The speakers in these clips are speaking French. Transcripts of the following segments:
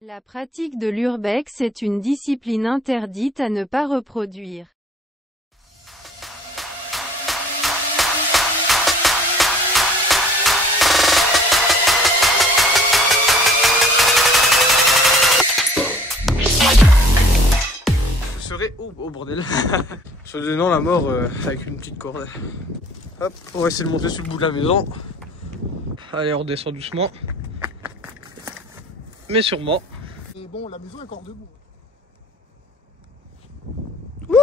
La pratique de l'urbex est une discipline interdite à ne pas reproduire. Ce serait... Oh bordel. Se donnant la mort avec une petite corde. Hop, on va essayer de monter sur le bout de la maison. Allez, on redescend doucement. Mais sûrement. Et bon, la maison est encore debout. Wouh!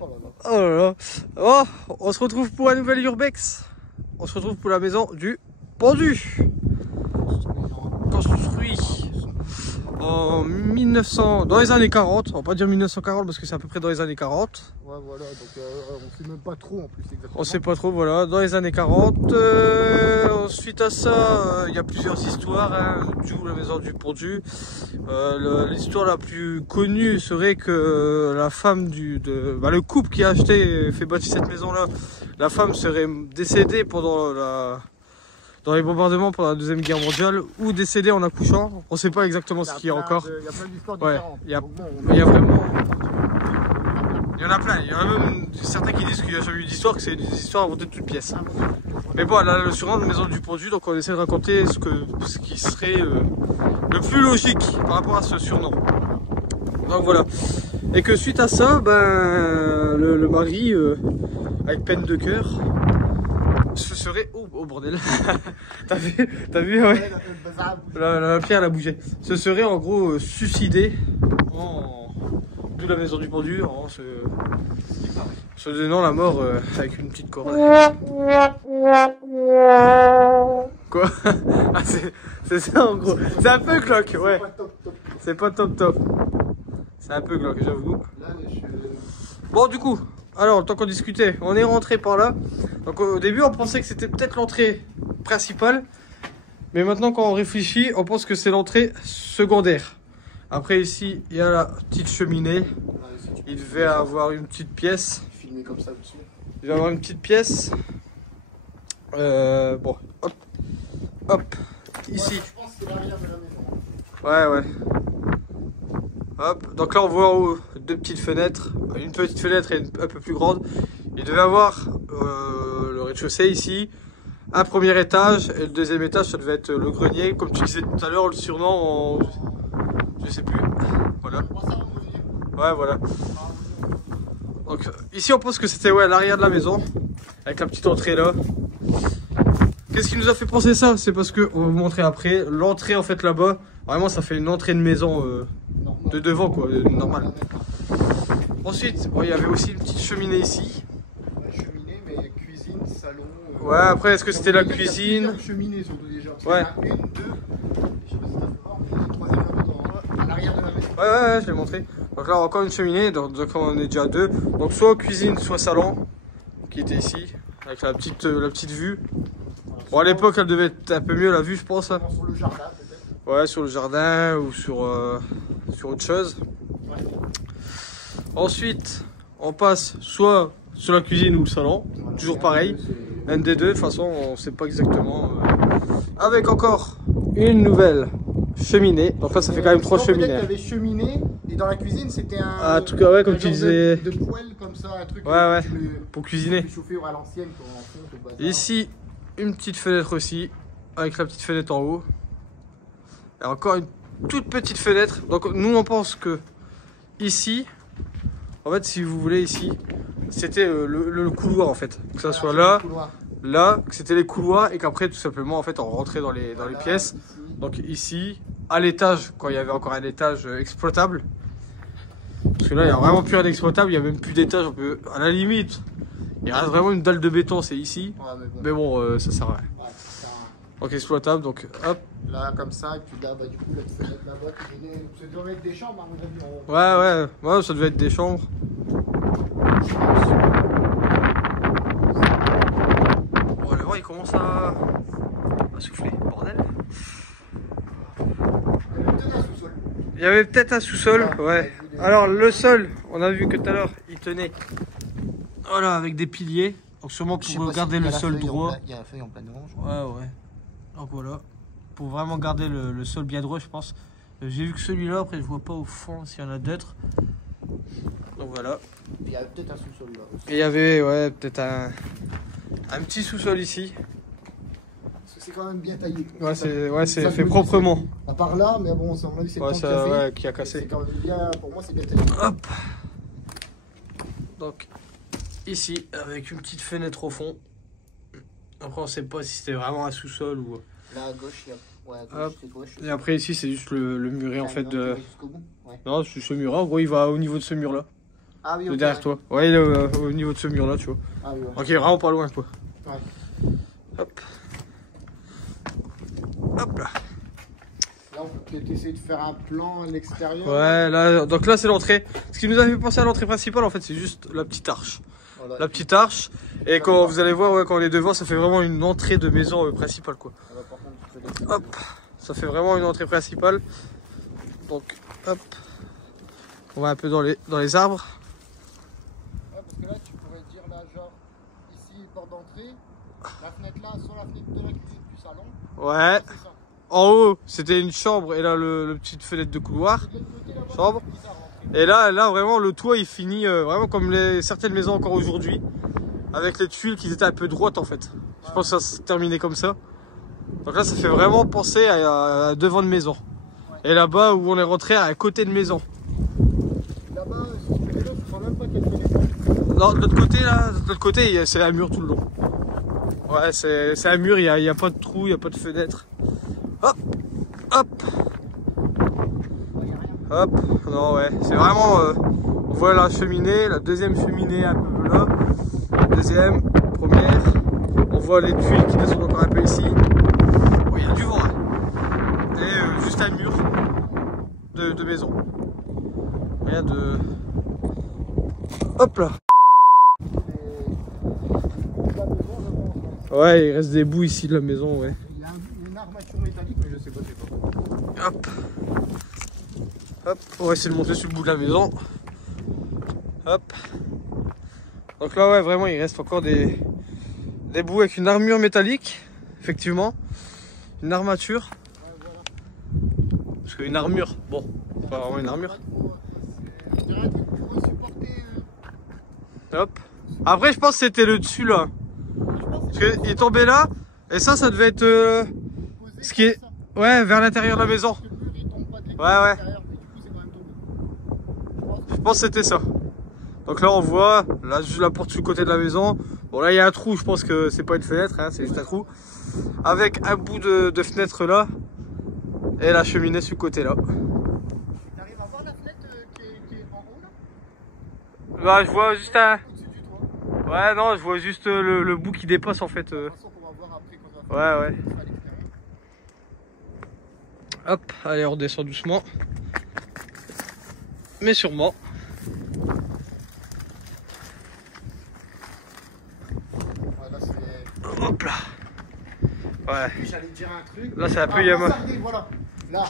Oh là là. Oh là là. Oh, on se retrouve pour un nouvel urbex. On se retrouve pour la maison du pendu. Construit en 1900, dans les années 40. On va pas dire 1940 parce que c'est à peu près dans les années 40. Ouais, voilà, donc on sait même pas trop en plus exactement. On sait pas trop, voilà, dans les années 40. Suite à ça, il y a plusieurs histoires, hein, d'où la maison du pendu. L'histoire la plus connue serait que la femme le couple qui a acheté et fait bâtir cette maison-là, la femme serait décédée dans les bombardements pendant la Deuxième Guerre mondiale ou décédée en accouchant. On sait pas exactement ce qu'il y a encore. Il y a plein d'histoires Ouais, différentes. il y a Donc vraiment... Il y en a plein, il y en a même certains qui disent qu'il n'y a jamais eu d'histoire, que c'est des histoires inventées de toutes pièces. Mais bon, là, le surnom de maison du pendu, donc on essaie de raconter ce qui serait le plus logique par rapport à ce surnom. Donc voilà. Et que suite à ça, ben, le mari, avec peine de cœur, ce serait... Oh bordel. T'as vu ouais. La pierre elle a bougé. Ce serait en gros suicidé d'où la maison du pendu en se donnant la mort avec une petite corde. Quoi? Ah, c'est ça en gros. C'est un peu glauque, ouais. C'est pas top. C'est un peu glauque, j'avoue. Bon, du coup, alors, tant qu'on discutait, on est rentré par là. Donc au début, on pensait que c'était peut-être l'entrée principale. Mais maintenant, quand on réfléchit, on pense que c'est l'entrée secondaire. Après, ici, il y a la petite cheminée. Il devait avoir une petite pièce. Filmé comme ça dessus. Il devait avoir une petite pièce. Bon, hop. Ici. Ouais, je pense que c'est l'arrière de la maison. Ouais. Hop, donc là on voit en haut deux petites fenêtres, une petite fenêtre et une un peu plus grande. Il devait avoir le rez-de-chaussée ici, un premier étage et le deuxième étage ça devait être le grenier, comme tu disais tout à l'heure, le surnom, je sais plus. Voilà. Ouais, voilà. Donc ici on pense que c'était à l'arrière de la maison, avec la petite entrée là. Qu'est-ce qui nous a fait penser ça? C'est parce que, on va vous montrer après, l'entrée en fait là-bas, vraiment ça fait une entrée de maison de devant quoi, normal. Ensuite, bon, il y avait aussi une petite cheminée ici. La cheminée, mais cuisine, salon. Ouais, après est-ce que c'était la cuisine? Il y a plusieurs cheminées surtout déjà. Ouais. Il y en a une, deux, je sais pas si t'as fait voir, mais la troisième à l'arrière de la maison. Ouais, je l'ai montré. Donc là encore une cheminée, donc on est déjà deux. Donc soit cuisine, soit salon, qui était ici, avec la petite vue. Bon, à l'époque, elle devait être un peu mieux la vue, je pense. Sur le jardin, peut-être. Ouais, sur le jardin ou sur autre chose. Ouais. Ensuite, on passe soit sur la cuisine ou le salon. Voilà. Toujours pareil. Un des deux, de toute façon, on ne sait pas exactement. Avec encore une nouvelle cheminée. Donc là, ça fait quand même 3 cheminées. Il y avait cheminée et dans la cuisine, c'était un. Ah, en tout cas, ouais, comme tu disais. De poêle comme ça, un truc. Ouais. Pour cuisiner. Chauffer à l'ancienne, en fonte, au bazar. Ici, une petite fenêtre aussi, avec la petite fenêtre en haut. Et encore une toute petite fenêtre. Donc nous on pense que ici, en fait si vous voulez ici, c'était le couloir en fait. Que ça soit là, que c'était les couloirs et qu'après tout simplement en fait on rentrait dans les pièces. Ici. Donc ici, à l'étage, quand il y avait encore un étage exploitable. Parce que là il n'y a vraiment plus rien d'exploitable, il n'y a même plus d'étage, on peut, à la limite. Il reste vraiment une dalle de béton, c'est ici. Ouais, mais bon, ça sert à rien. Ouais, ça sert à rien. Donc exploitable, donc hop. Là, comme ça, et puis là, du coup, la fenêtre là-bas, ça devrait être des chambres, à mon avis. Ouais, ça devait être des chambres. Bon, le vent il commence à souffler, bordel. Il y avait peut-être un sous-sol, ouais. Alors le sol, on a vu que tout à l'heure, il tenait. Voilà, avec des piliers. Donc sûrement pour garder le sol droit. Il y a la feuille en pleine orange. Ouais. Donc voilà. pour vraiment garder le sol bien droit, je pense. J'ai vu que celui-là, après je vois pas au fond s'il y en a d'autres. Donc voilà. Il y a peut-être un sous-sol là aussi. Et il y avait ouais, peut-être un petit sous-sol ici. Parce que c'est quand même bien taillé. Ouais, c'est fait proprement. À part là, mais bon, à mon avis, c'est ouais, ça qui a cassé. C'est quand même bien, pour moi, c'est bien taillé. Hop. Donc ici, avec une petite fenêtre au fond. Après, on sait pas si c'était vraiment un sous-sol ou. Là à gauche, il y a. Ouais, à gauche, c'est gauche. Et après ici, c'est juste le muret en fait de. Ouais. Non, c'est ce mur-là. En gros, il va au niveau de ce mur-là. Ah oui, De okay, derrière toi. Ouais, il est au niveau de ce mur-là, tu vois. Ah oui, ouais. Donc il est vraiment pas loin, quoi. Ouais. Hop. Hop là. Là, on peut peut-être essayer de faire un plan à l'extérieur. Ouais, là, donc là, c'est l'entrée. Ce qui nous a fait penser à l'entrée principale, en fait, c'est juste la petite arche. Voilà. La petite arche. Et quand vous allez voir, ouais, quand on est devant, ça fait vraiment une entrée de maison principale, quoi. Alors, par contre, Hop. Ça fait vraiment une entrée principale. Donc, hop. On va un peu dans les arbres. Ouais, parce que là, tu pourrais dire, là, genre, ici, porte d'entrée, la fenêtre là, sur la fenêtre de la cuisine du salon. Ouais. C'est ça. En haut, c'était une chambre et là, le petite fenêtre de couloir. De l'autre côté, là-bas, Chambre. c'est bizarre, l'entrée. Et là, vraiment, le toit, il finit vraiment comme certaines maisons encore aujourd'hui. Avec les tuiles qui étaient un peu droites, en fait. Je pense que ça s'est terminé comme ça. Donc là, ça fait vraiment penser à devant de maison. Et là-bas, où on est rentré, à côté de maison. Là-bas, si tu fais là, tu sens même pas quelle fenêtre. Non, de l'autre côté, là, de l'autre côté, c'est un mur tout le long. Ouais, c'est un mur, il n'y a pas de trou, il n'y a pas de fenêtre. Hop, hop, hop. Non, ouais, c'est vraiment... on voit la cheminée, la deuxième cheminée un peu là. Deuxième, première. On voit les tuiles qui descendent encore un peu ici. Bon, il y a du vent, hein. Et juste un mur de maison. Rien de... Hop là. Ouais, il reste des bouts ici de la maison, ouais. Il y a une armature métallique, mais je sais pas c'est quoi. Hop. Hop, on va essayer de monter sur le bout de la maison. Hop. Donc là, ouais, vraiment, il reste encore des bouts avec une armure métallique, effectivement. Une armature. Parce qu'une armure, bon, c'est pas vraiment une armure. Hop. Après, je pense que c'était le dessus là. Parce qu'il est tombé là. Et ça devait être ce qui est. Ouais, vers l'intérieur de la maison. Ouais. Je pense que c'était ça. Donc là, on voit, là, juste la porte sur le côté de la maison. Bon, là, il y a un trou. Je pense que c'est pas une fenêtre, hein, c'est juste un trou. Avec un bout de fenêtre là. Et la cheminée sur le côté là. T'arrives à voir la fenêtre qui est en haut là? Là, je vois juste un. Au-dessus du toit. Ouais, non, je vois juste le bout qui dépasse en fait. De toute façon, on va voir après quand on va faire Ouais. à l'extérieur. Hop, allez, on redescend doucement. Mais sûrement. Ouais, là, c'est... Hop là. Ouais. J'allais te dire un truc. Là, c'est un peu Yamaha. Voilà. Là.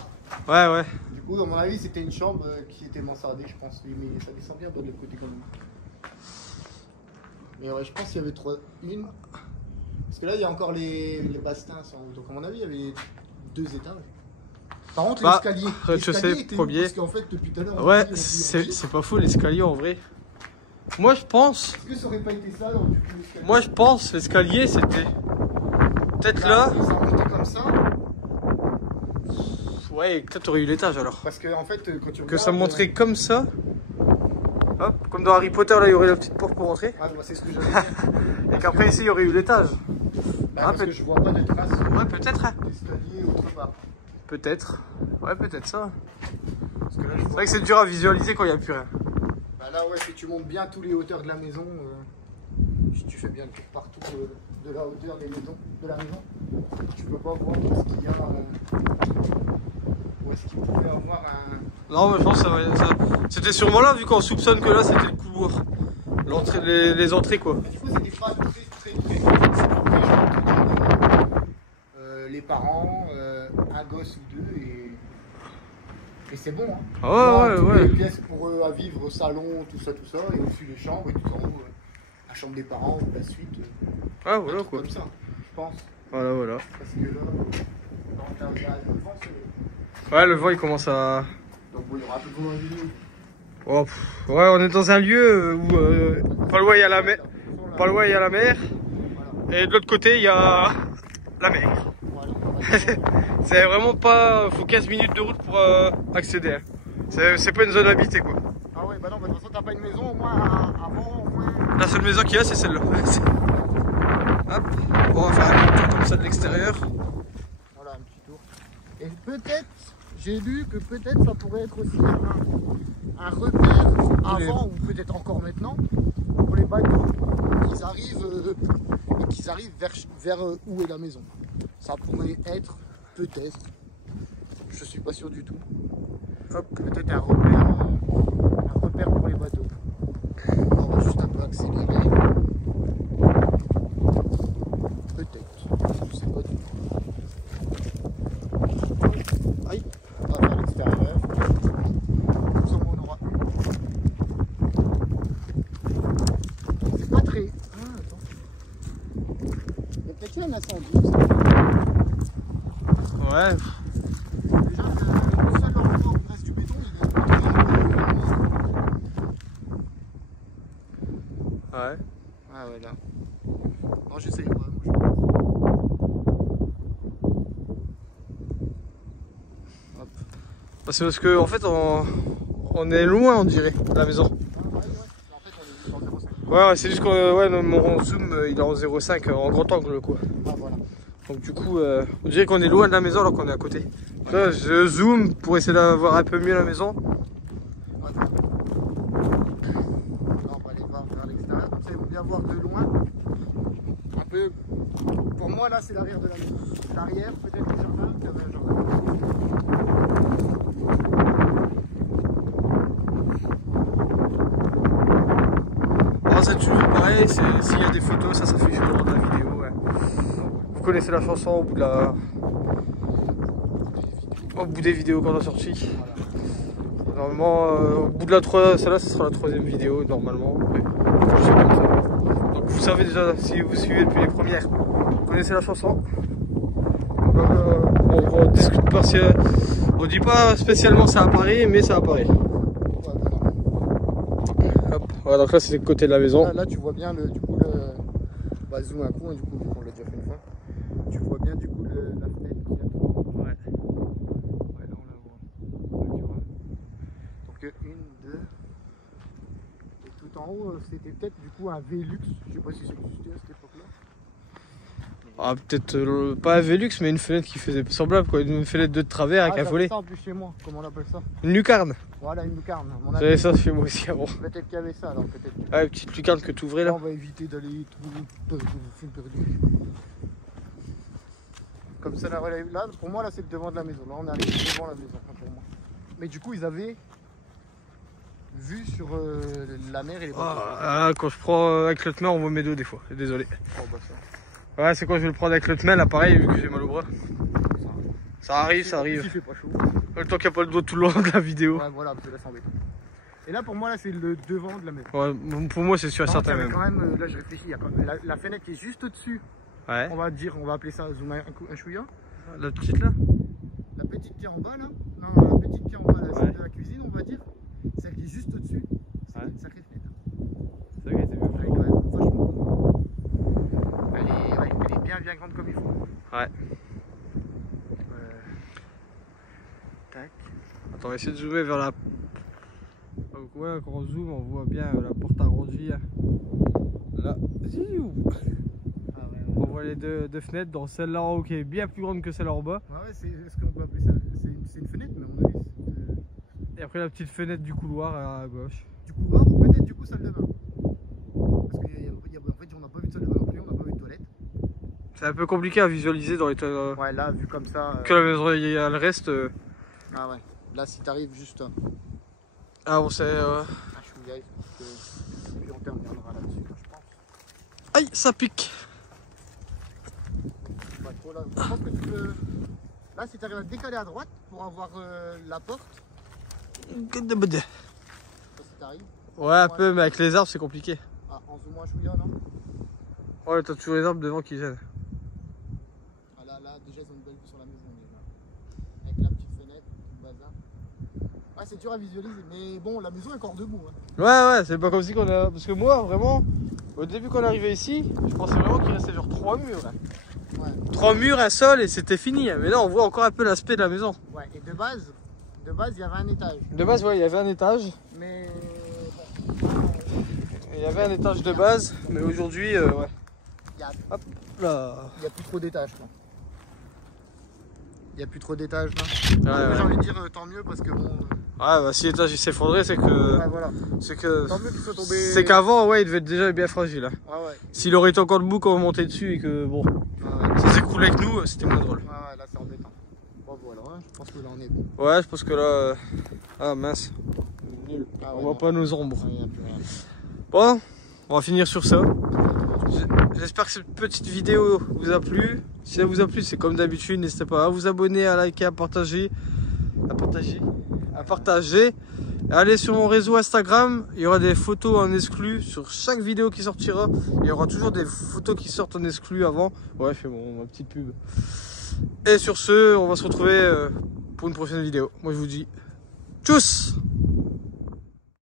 Ouais. Du coup, à mon avis, c'était une chambre qui était mansardée, je pense. Oui, mais ça descend bien de l'autre côté quand même. Mais ouais, je pense qu'il y avait une. Parce que là, il y a encore les bastins en haut. Donc, à mon avis, il y avait 2 étages. Par contre, l'escalier. Rez-de-chaussée, premier. Parce qu'en fait, depuis tout à l'heure. Ouais, c'est pas fou l'escalier en vrai. Moi, je pense. Est-ce que ça aurait pas été ça dans l'escalier? Moi, je pense l'escalier, c'était. Peut-être là. Ça montait comme ça. Ouais, peut-être aurait eu l'étage alors. Parce que, en fait, quand tu Que ça montrait comme ça. Hop, comme dans Harry Potter, là, il y aurait la petite porte pour rentrer. Ouais, moi, c'est ce que j'allais dire. Et qu'après, ici, il y aurait eu l'étage. Parce que je vois pas de traces Ouais, peut-être. Hein. d'escalier autre part. Peut-être. Ouais, peut-être ça. Parce que là, je C'est vois. vrai que c'est dur à visualiser quand il n'y a plus rien. Bah là, ouais, si tu montes bien tous les hauteurs de la maison, si tu fais bien le tour partout de la hauteur des maisons, de la maison, tu peux pas voir où est-ce qu'il y a. Où est-ce qu'il pouvait avoir un. Non, mais je pense que c'était sûrement là, vu qu'on soupçonne que là, c'était le couloir. L'entrée, les entrées, quoi. Du coup, c'est des phrases très. Les parents, un gosse ou deux, et c'est bon. Hein. Ah ouais. Les pièces pour eux à vivre, salon, tout ça, et au-dessus les chambres, et tout en haut, la chambre des parents ou la suite. Ah, voilà, quoi. Comme ça, je pense. Voilà. Parce que là. Le vent, c'est... Ouais, le vent il commence à... Donc bon, il y aura un peu de vent dans la vidéo. Oh, ouais, on est dans un lieu où pas loin il y a la mer. Pas loin il y a la mer. Voilà. Et de l'autre côté il y a la mer. Voilà. C'est vraiment pas... Faut 15 minutes de route pour accéder. Hein. C'est pas une zone habitée quoi. Ah ouais, bah non, bah, de toute façon, t'as pas une maison, au moins, avant, au moins... La seule maison qu'il y a c'est celle-là. Hop, on va faire un tour comme ça de l'extérieur. Voilà, un petit tour. Et peut-être, j'ai lu que peut-être ça pourrait être aussi un repère avant ou peut-être encore maintenant pour les bateaux qu'ils arrivent vers où est la maison. Ça pourrait être peut-être, je suis pas sûr du tout. Hop, peut-être un repère pour les bateaux. On va juste un peu accélérer. Peut-être, je sais pas du tout. Aïe, on va faire l'extérieur. Comme ça, on aura c'est pas très. Ah, attends. Il y a peut-être eu un incendie. Ouais. Déjà, le seul endroit où il reste du béton, il est. Ouais. Ah ouais, là. Non, j'essaye. Ouais, moi, hop. C'est parce que en fait on est loin on dirait de la maison. Ah, ouais, ouais. En fait, on est en 0,5. Ouais, c'est juste que ouais, mon zoom il est en 0,5 en grand angle quoi. Ah, voilà. Donc du coup on dirait qu'on est loin de la maison alors qu'on est à côté. Là, je zoome pour essayer d'avoir un peu mieux la maison. Ouais. Là, on va aller voir vers l'extérieur. Comme ça, ils vont bien voir de loin. Un peu. Pour moi, là, c'est l'arrière de la maison. L'arrière, peut-être le jardin. Il y avait un jardin. Alors c'est toujours pareil, s'il y a des photos, ça s'affiche au long de la vidéo. Ouais. Vous connaissez la chanson au bout de la... Au bout des vidéos qu'on a sorties. Voilà. Normalement, au bout de la 3, celle-là, ce sera la 3e vidéo normalement. Ouais. Je sais comme ça. Donc vous savez déjà, si vous suivez depuis les premières, vous connaissez la chanson. On discute parce que on dit pas spécialement ça apparaît, mais ça apparaît. Ouais, voilà. Hop. Ouais, donc là c'est le côté de la maison. Là, tu vois bien du coup le. On va zoomer un coup, hein, du coup, vu qu'on l'a déjà fait une fois. Tu vois bien du coup la fenêtre qu'il y a tout en haut. Ouais. Ouais, là on la voit. Là, tu vois. Donc une, deux. Et tout en haut, c'était peut-être du coup un Velux. Je sais pas si ça existait à cette époque-là. Ah, peut-être pas un Velux, mais une fenêtre qui faisait semblable, quoi. Une fenêtre de travers avec un j'avais volet. ça en plus chez moi, comment on appelle ça? Une lucarne. Voilà, une lucarne. à mon J'avais avis. ça chez moi aussi avant. Peut-être qu'il y avait ça alors, peut-être. Ah, une petite lucarne que tu ouvrais Là, là. on va éviter d'aller trop perdu. Comme ça, là, pour moi, là, c'est le devant de la maison. Là, on arrive devant la maison, pour moi. Mais du coup, ils avaient vu sur la mer et les bateaux. Ah, quand je prends avec l'autre main, on voit mes dos des fois. Désolé. Oh, bah, ça. Ouais, c'est quand je vais le prendre avec l'autre main, là, pareil, vu que j'ai mal au bras. Ça arrive, ça Il arrive. fait pas chaud. Le temps qu'il n'y a pas le doigt tout le long de la vidéo. Ouais, voilà, parce que là, c'est embêtant. Et là, pour moi, là, c'est le devant de la maison. Ouais, pour moi, c'est sûr et Par contre, certain il y avait même. quand même, là, je réfléchis, il y a quand même la fenêtre qui est juste au-dessus. Ouais. On va appeler ça zoom un chouïa. La petite là. La petite qui est en bas, là. Non, la petite qui est en bas, là, Ouais. celle de la cuisine, on va dire. Celle qui est juste au-dessus. C'est Ouais. une sacrée fenêtre. C'est vrai, c'est bien. Elle est quand même vachement grande. Elle est bien grande comme il faut. Ouais. Tac. Attends, on va essayer de zoomer vers la. Ouais, quand on zoome, on voit bien la porte arrondie. Là. Ziou. Ah ouais, On voit les deux fenêtres, dans celle-là en haut qui est bien plus grande que celle en bas. ouais, est-ce qu'on peut appeler ça? C'est une fenêtre, mais à mon avis, Et après la petite fenêtre du couloir à gauche. du couloir ou peut-être du coup salle de bain. Parce qu'en fait, on n'a pas vu de salle de bain non plus, on n'a pas vu de toilette. C'est un peu compliqué à visualiser dans les toilettes. Ouais, là, vu comme ça. Que la maison, il y a le reste. Ah ouais, là, si t'arrives juste. Ah bon, c'est. Ah, je suis gars, puis on terminera là-dessus, je pense. Aïe, ça pique. Pas trop là. Je pense que tu peux. Là, si tu arrives à te décaler à droite pour avoir la porte, ça, si t'arrives. Ouais, un peu, mais avec les arbres, c'est compliqué. Ah, en zoomant un chouïa, non? Ouais, t'as toujours les arbres devant qui gênent. Ah, là, déjà, ils ont une belle vue sur la maison. Déjà. c'est dur à visualiser. Mais bon, la maison est encore debout. Hein. Ouais, c'est pas comme si qu'on a... Parce que moi, vraiment, au début qu'on arrivait ici, je pensais vraiment qu'il restait genre 3 murs. Hein. Ouais. 3 murs, un sol et c'était fini. Hein. Mais là, on voit encore un peu l'aspect de la maison. Ouais, et de base, il y avait un étage. De base, ouais, il y avait un étage. Mais Il y avait un étage de base, mais aujourd'hui, ouais. Hop là. Il n'y a plus trop d'étages. Il n'y a plus trop d'étages là. Ouais. J'ai envie de dire tant mieux parce que bon. Ouais, bah si l'étage il s'effondrait, c'est que. Ouais, voilà. C'est que. Tant mieux qu'il soit tombé. C'est qu'avant, ouais, il devait être déjà bien fragile. Hein. Ouais. S'il aurait été encore debout quand on montait dessus et que bon, ça s'écroulait avec nous, c'était moins drôle. Ouais, là c'est embêtant. Bon, voilà, je pense que là on est bon. Ouais, je pense que là. Ah mince. Nul. Ah, On voit pas nos ombres. Ouais, y a plus rien. Bon, on va finir sur ça. J'espère que cette petite vidéo vous a plu. Si ça vous a plu, c'est comme d'habitude, n'hésitez pas à vous abonner, à liker, à partager. Allez sur mon réseau Instagram, il y aura des photos en exclu sur chaque vidéo qui sortira. Il y aura toujours des photos qui sortent en exclu avant. Ouais, fais ma petite pub. Et sur ce, on va se retrouver pour une prochaine vidéo. Moi je vous dis tchuss!